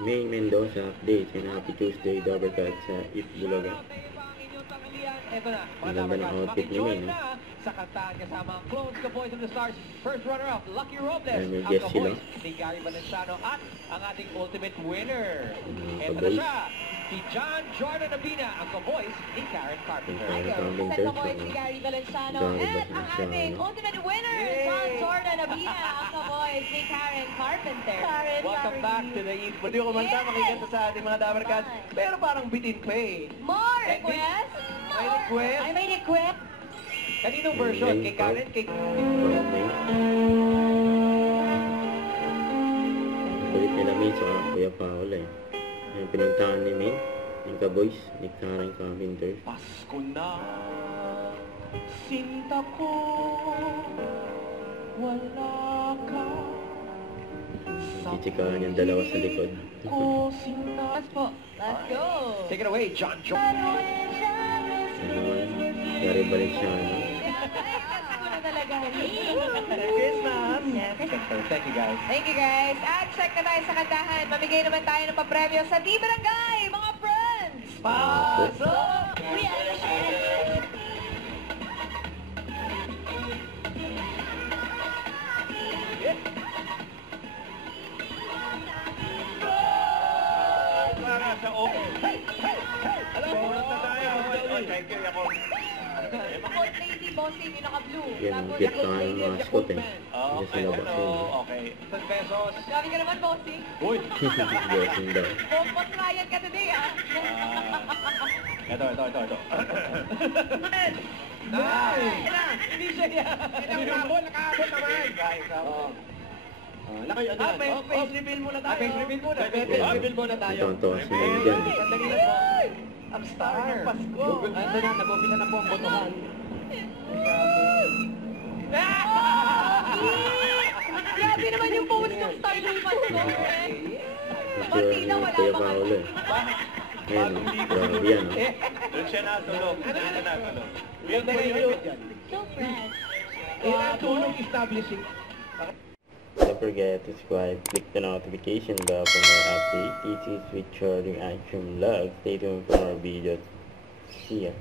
May Mendoza update and happy Tuesday, Dobercat sa Itbulaga. Ang ganda ng outfit ni May, no? Sa kantahan kasama ang clones Kaboys of the Stars, first runner-up, Lucky Robles, may ang guest sila. Kaboys ni Gary Valenciano at ang ating ultimate winner. Ito na Kaboys. siya, si John Jordan Abina, ang Kaboys ni Karen Carpenter. Karen Carpenter. Sa Kaboys ni Gary Valenciano at ang ating ultimate winner, John Jordan Abina, ang Kaboys ni Karen Carpenter. Welcome back to the Eat. Hindi ko kumanta, makikita sa ating mga Dobercats, pero parang bitin pa eh. More request? May request? Ay, may request? Kaninong version? Kay Karen? Kay... Parang May. Kulit nila May sa Kuya Paola eh. Yung pinuntahan ni May, yung Kaboys, ni Karen Carpenter. Pasko na, sinta ko, wala ka. Ichikahan yung dalawa sa likod. Let's po. Let's go. Take it away, John Jordan. Ano naman, Gary Valenciano. Pasko na talaga. Christmas. Yes. Thank you, guys. Thank you, guys. At check na tayo sa kantahan. Mamigay naman tayo ng papremyo sa Di Barangay, mga friends. Pasok! We are Para sa open. Hey! Hey! Hey! Alam mo, na tayo. Thank you, ako. Court lady, bossing, yung naka-blue. Yan, ang cute na nga yung mascot eh. Yung sa labas yun. Okay. 10 pesos. Grabe ka naman, bossing. Uy! Blessing daw. Boss client ka today, ah. Ito. Nice! Hindi siya yan. Nakaabot naman. Guys, face reveal muna tayo. Face reveal muna. Face reveal muna tayo. Tonto si May dyan. Sandali lang po. Ang star ng Pasko. Ando na, nag-umpisa na po ang botohan. Grabe naman yung post ng star ng Pasko, eh. Picture ni Kuya Paola eh. Ayan, grabe yan. Doon siya natulog. Yan na So fresh. tulong establishing. Don't forget to subscribe, click the notification bell for more updates. This is with Charlie Action Vlog. Stay tuned for more videos. See ya.